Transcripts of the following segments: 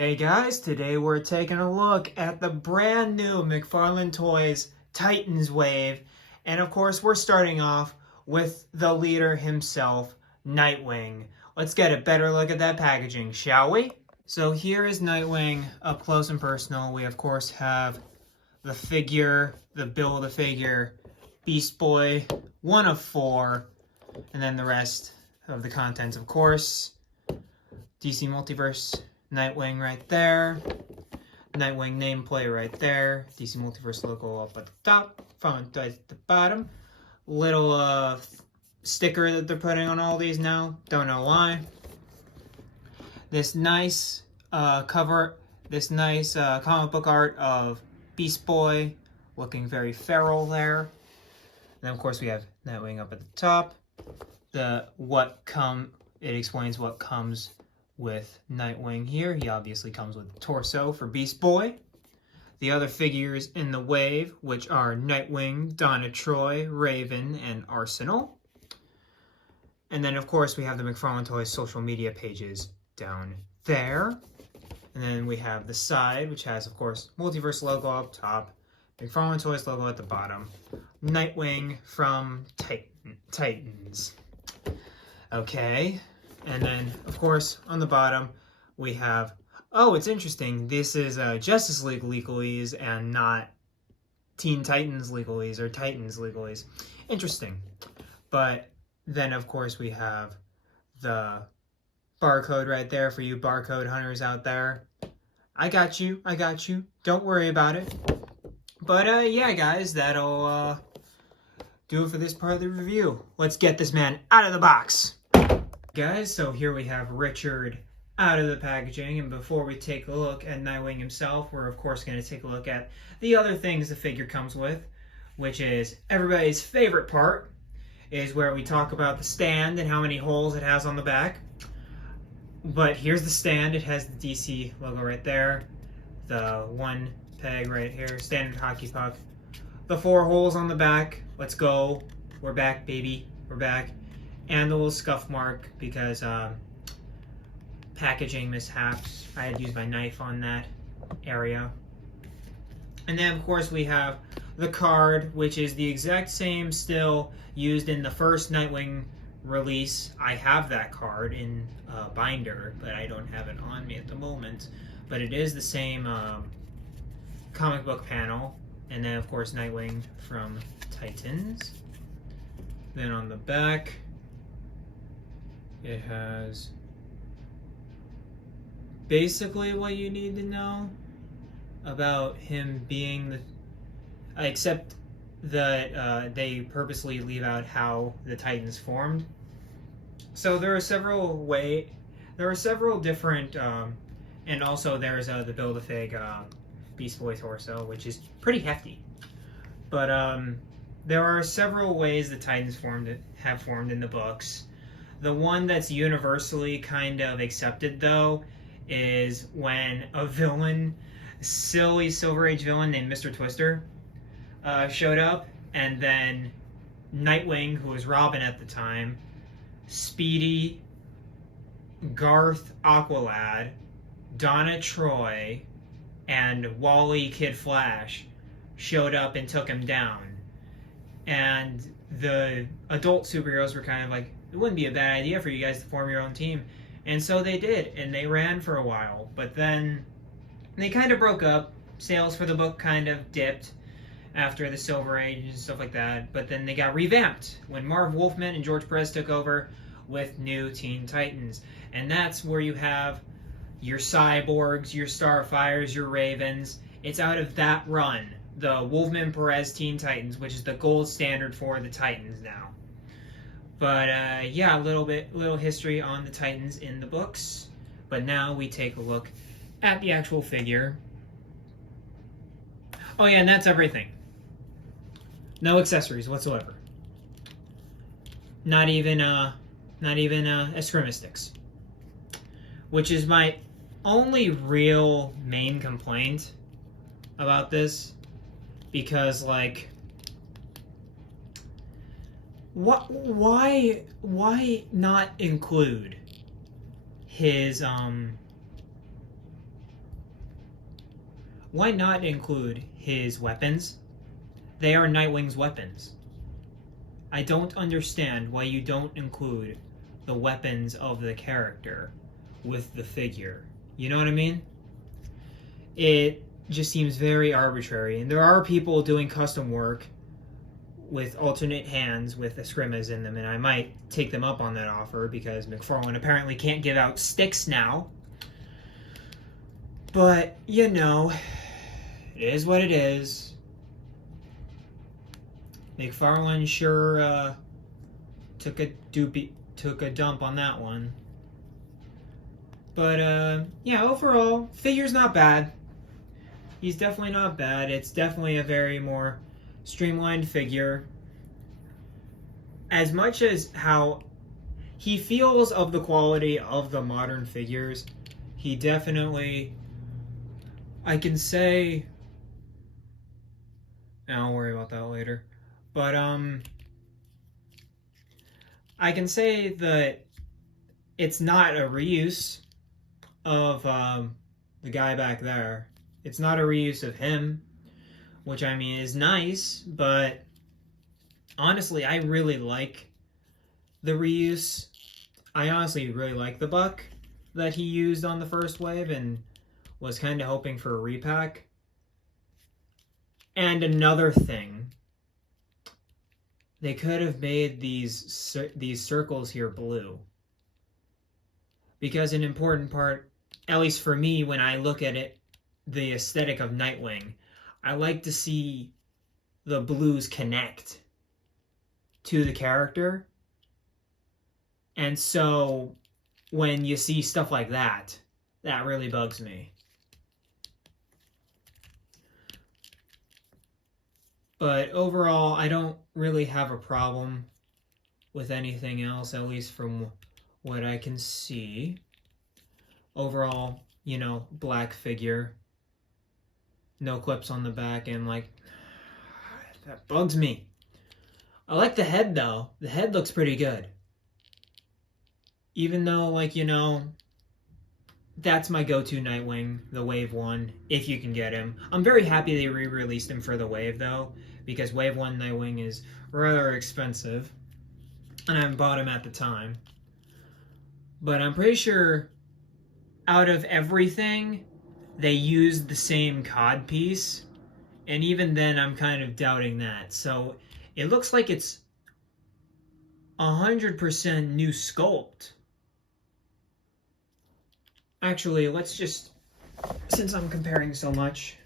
Hey guys, today we're taking a look at the brand new McFarlane Toys Titans Wave. And of course, we're starting off with the leader himself, Nightwing. Let's get a better look at that packaging, shall we? So here is Nightwing up close and personal. We of course have the figure, the Build-A-Figure, Beast Boy, one of four, and then the rest of the contents, of course. DC Multiverse Nightwing right there. Nightwing nameplate right there. DC Multiverse logo up at the top. Font at the bottom. Little sticker that they're putting on all these now. Don't know why. This nice cover. This nice comic book art of Beast Boy looking very feral there. And then of course we have Nightwing up at the top. It explains what comes with Nightwing here. He obviously comes with the torso for Beast Boy. The other figures in the wave, which are Nightwing, Donna Troy, Raven, and Arsenal. And then, of course, we have the McFarlane Toys social media pages down there. And then we have the side, which has, of course, Multiverse logo up top, McFarlane Toys logo at the bottom, Nightwing from Titans. Okay. And then, of course, on the bottom, we have, oh, it's interesting. This is Justice League legalese and not Teen Titans legalese or Titans legalese. Interesting. But then, of course, we have the barcode right there for you barcode hunters out there. I got you. I got you. Don't worry about it. But, yeah, guys, that'll do it for this part of the review. Let's get this man out of the box. Guys, so here we have Richard out of the packaging, and before we take a look at Nightwing himself, we're of course going to take a look at the other things the figure comes with, which is everybody's favorite part, is where we talk about the stand and how many holes it has on the back. But here's the stand. It has the DC logo right there, the one peg right here, standard hockey puck, the 4 holes on the back. Let's go. We're back, baby. We're back. And the little scuff mark because packaging mishaps. I had used my knife on that area. And then, of course, we have the card, which is the exact same still used in the first Nightwing release. I have that card in binder, but I don't have it on me at the moment. But it is the same comic book panel. And then, of course, Nightwing from Titans. Then on the back, it has basically what you need to know about him being the... Except that they purposely leave out how the Titans formed. So there are several different... and also there's the Build-A-Fig Beast Boy torso, which is pretty hefty. But there are several ways the Titans have formed in the books. The one that's universally kind of accepted, though, is when a villain, silly Silver Age villain named Mr. Twister, showed up, and then Nightwing, who was Robin at the time, Speedy, Garth Aqualad, Donna Troy, and Wally Kid Flash showed up and took him down. And the adult superheroes were kind of like, it wouldn't be a bad idea for you guys to form your own team. And so they did, and they ran for a while. But then they kind of broke up. Sales for the book kind of dipped after the Silver Age and stuff like that. But then they got revamped when Marv Wolfman and George Perez took over with new Teen Titans. And that's where you have your Cyborgs, your Starfires, your Ravens. It's out of that run, the Wolfman-Perez Teen Titans, which is the gold standard for the Titans now. But yeah, a little history on the Titans in the books. But now we take a look at the actual figure. Oh yeah, and that's everything. No accessories whatsoever. Not even escrima sticks. Which is my only real main complaint about this, because like, why why not include his why not include his weapons? They are Nightwing's weapons. I don't understand why you don't include the weapons of the character with the figure. You know what I mean? It just seems very arbitrary. And there are people doing custom work with alternate hands with Escrimas in them, and I might take them up on that offer because McFarlane apparently can't give out sticks now. But, you know, it is what it is. McFarlane sure took a dump on that one. But, yeah, overall, figure's not bad. He's definitely not bad. It's definitely a very more streamlined figure. As much as how he feels of the quality of the modern figures, he definitely, I can say, I'll worry about that later, but I can say that it's not a reuse of the guy back there. It's not a reuse of him, which I mean is nice, but honestly, I really like the reuse. I honestly really like the buck that he used on the first wave and was kind of hoping for a repack. And another thing, they could have made these circles here blue. Because an important part, at least for me when I look at it, the aesthetic of Nightwing, I like to see the blues connect to the character. And so when you see stuff like that, that really bugs me. But overall, I don't really have a problem with anything else, at least from what I can see. Overall, you know, black figure. No clips on the back, and like, that bugs me. I like the head though. The head looks pretty good. Even though, like, you know, that's my go-to Nightwing, the Wave 1, if you can get him. I'm very happy they re-released him for the Wave though, because Wave 1 Nightwing is rather expensive, and I haven't bought him at the time. But I'm pretty sure out of everything, they used the same cod piece, and even then I'm kind of doubting that. So it looks like it's 100% new sculpt. Actually, let's just, since I'm comparing so much,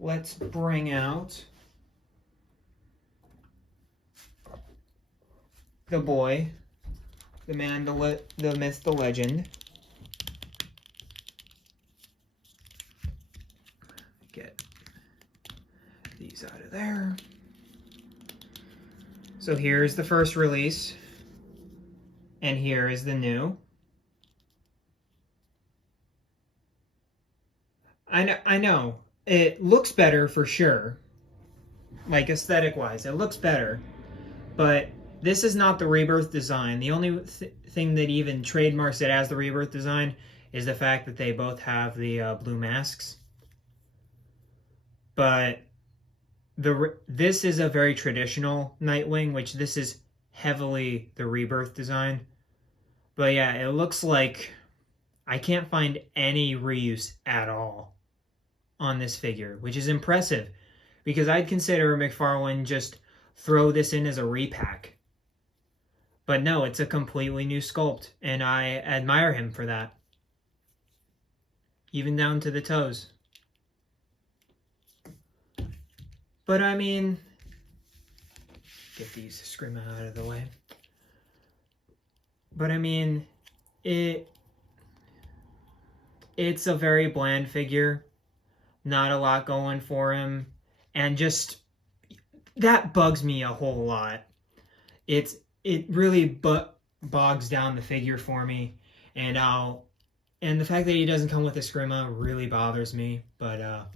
let's bring out the boy, the man, the myth, the legend. Get these out of there. So here's the first release, and here is the new. I know, it looks better for sure, like aesthetic-wise, it looks better, but this is not the Rebirth design. The only thing that even trademarks it as the Rebirth design is the fact that they both have the blue masks. But this is a very traditional Nightwing, which this is heavily the Rebirth design. But yeah, it looks like I can't find any reuse at all on this figure, which is impressive, because I'd consider McFarlane just throw this in as a repack. But no, it's a completely new sculpt, and I admire him for that. Even down to the toes. But I mean, get these Scream out of the way. But I mean, it's a very bland figure. Not a lot going for him. And just, that bugs me a whole lot. It really bogs down the figure for me. And the fact that he doesn't come with a Scrimma really bothers me. But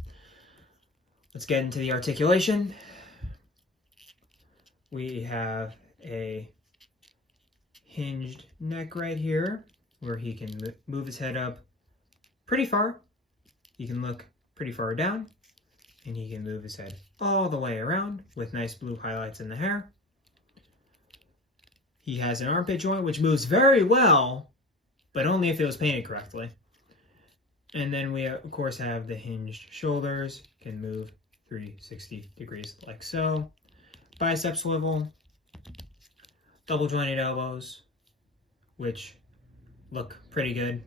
let's get into the articulation. We have a hinged neck right here, where he can move his head up pretty far. He can look pretty far down. And he can move his head all the way around with nice blue highlights in the hair. He has an armpit joint, which moves very well, but only if it was painted correctly. And then we, of course, have the hinged shoulders. Can move 360 degrees like so. Bicep swivel. Double jointed elbows, which look pretty good.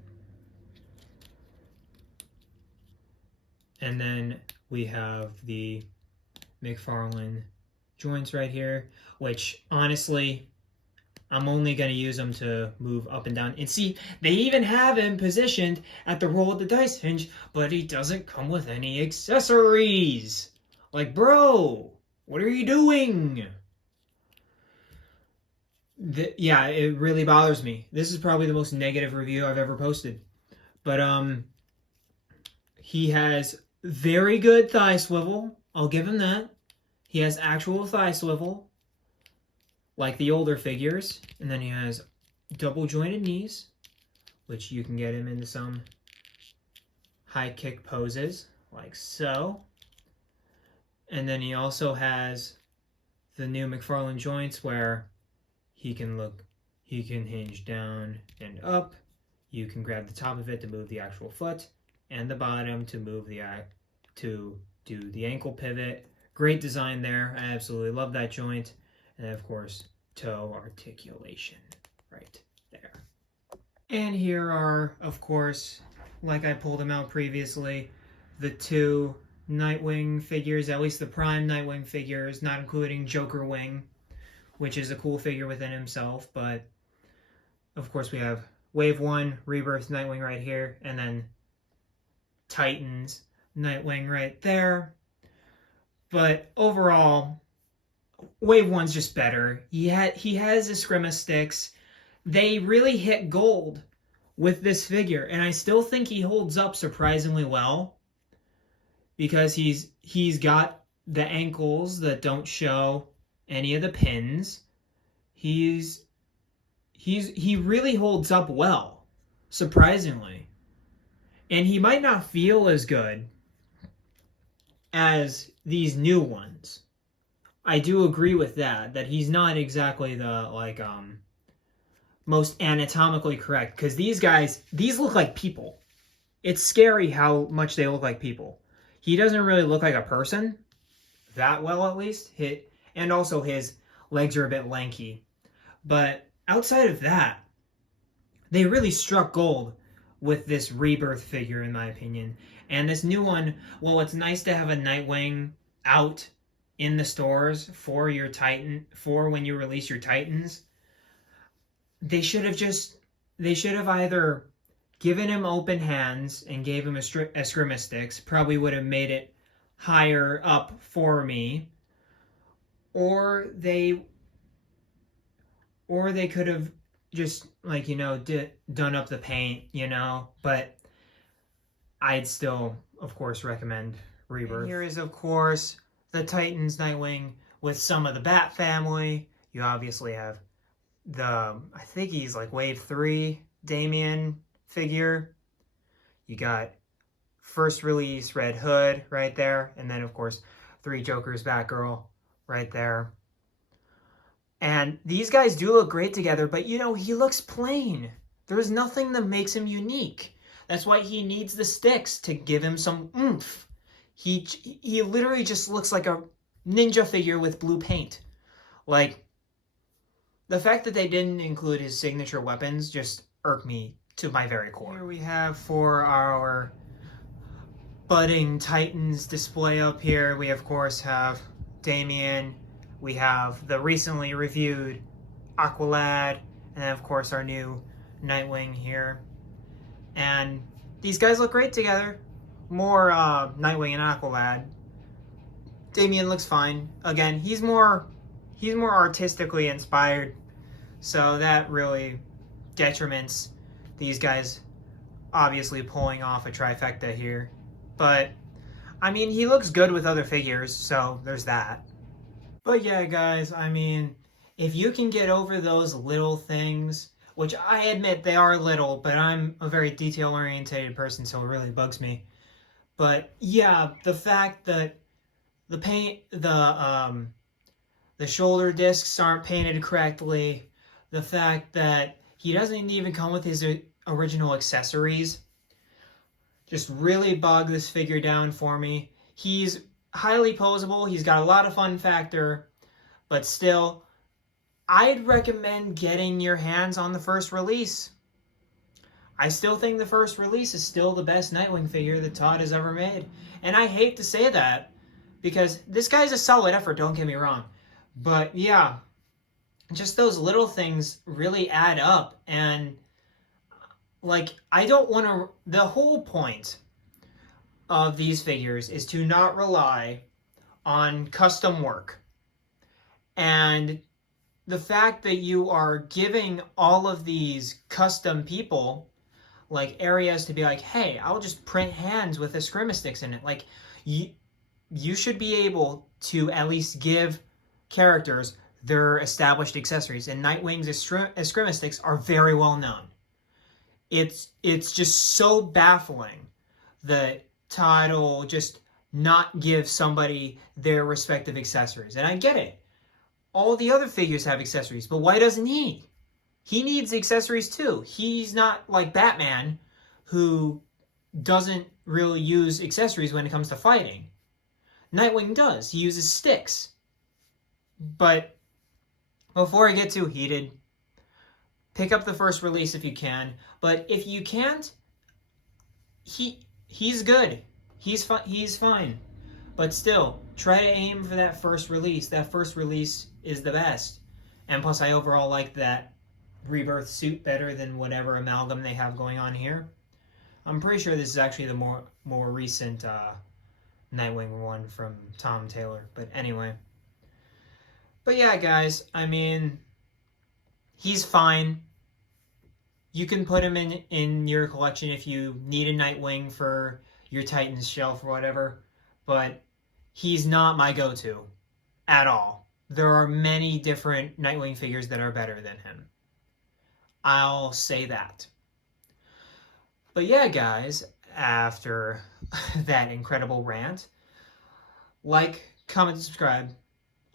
And then we have the McFarlane joints right here, which honestly, I'm only going to use them to move up and down. And see, they even have him positioned at the roll of the dice hinge, but he doesn't come with any accessories. Like, bro, what are you doing? Yeah, it really bothers me. This is probably the most negative review I've ever posted. But he has very good thigh swivel. I'll give him that. He has actual thigh swivel, like the older figures. And then he has double jointed knees, which you can get him into some high kick poses, like so. And then he also has the new McFarlane joints where he can hinge down and up. You can grab the top of it to move the actual foot, and the bottom to move to do the ankle pivot. Great design there. I absolutely love that joint. And of course, toe articulation right there. And here are, of course, like I pulled them out previously, the two Nightwing figures, at least the prime Nightwing figures, not including Joker Wing, which is a cool figure within himself. But of course we have Wave 1 Rebirth Nightwing right here, and then Titans Nightwing right there. But overall, Wave 1's just better. He has his Scrima sticks. They really hit gold with this figure, and I still think he holds up surprisingly well because he's got the ankles that don't show any of the pins. He really holds up well, surprisingly. And he might not feel as good as these new ones. I do agree with that he's not exactly the most anatomically correct, because these look like people. It's scary how much they look like people. He doesn't really look like a person that well, at least. And also his legs are a bit lanky. But outside of that, they really struck gold with this Rebirth figure, in my opinion. And this new one, well, it's nice to have a Nightwing out in the stores for when you release your Titans. They should have either given him open hands and gave him a Scrima sticks, probably would have made it higher up for me. Or they could have just, done up the paint, but I'd still, of course, recommend Rebirth. And here is, of course, the Titans Nightwing with some of the Bat family. You obviously have I think he's like Wave 3 Damian figure. You got first release Red Hood right there, and then, of course, 3 Jokers Batgirl right there. And these guys do look great together, but he looks plain. There's nothing that makes him unique. That's why he needs the sticks to give him some oomph. He literally just looks like a ninja figure with blue paint. Like, the fact that they didn't include his signature weapons just irked me to my very core. Here we have for our budding Titans display up here, we of course have Damian. We have the recently reviewed Aqualad, and then of course our new Nightwing here. And these guys look great together. More Nightwing and Aqualad. Damian looks fine. Again, he's more artistically inspired, so that really detriments these guys obviously pulling off a trifecta here. But I mean, he looks good with other figures, so there's that. But yeah, guys, I mean, if you can get over those little things, which I admit they are little, but I'm a very detail-oriented person, so it really bugs me. But yeah, the fact that the shoulder discs aren't painted correctly, the fact that he doesn't even come with his original accessories, just really bogged this figure down for me. He's highly posable. He's got a lot of fun factor, but still, I'd recommend getting your hands on the first release. I still think the first release is still the best Nightwing figure that Todd has ever made. And I hate to say that, because this guy's a solid effort, don't get me wrong. But yeah, just those little things really add up. And like, I don't want to... The whole point of these figures is to not rely on custom work. And the fact that you are giving all of these custom people like areas to be like, hey, I'll just print hands with the Scrimmastics in it. Like, you should be able to at least give characters their established accessories. And Nightwing's Scrimmastics are very well known. It's just so baffling that Todd will just not give somebody their respective accessories. And I get it. All the other figures have accessories, but why doesn't he? He needs accessories too. He's not like Batman, who doesn't really use accessories when it comes to fighting. Nightwing does. He uses sticks. But before I get too heated, pick up the first release if you can. But if you can't, he's good. He's fine. But still, try to aim for that first release. That first release is the best. And plus, I overall like that Rebirth suit better than whatever amalgam they have going on here. I'm pretty sure this is actually the more recent Nightwing one from Tom Taylor. But anyway. But yeah, guys, I mean, he's fine. You can put him in your collection if you need a Nightwing for your Titans shelf or whatever. But he's not my go-to at all. There are many different Nightwing figures that are better than him. I'll say that. But yeah, guys, after that incredible rant, like, comment, subscribe,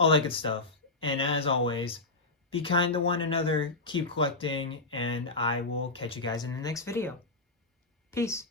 all that good stuff. And as always, be kind to one another, keep collecting, and I will catch you guys in the next video. Peace.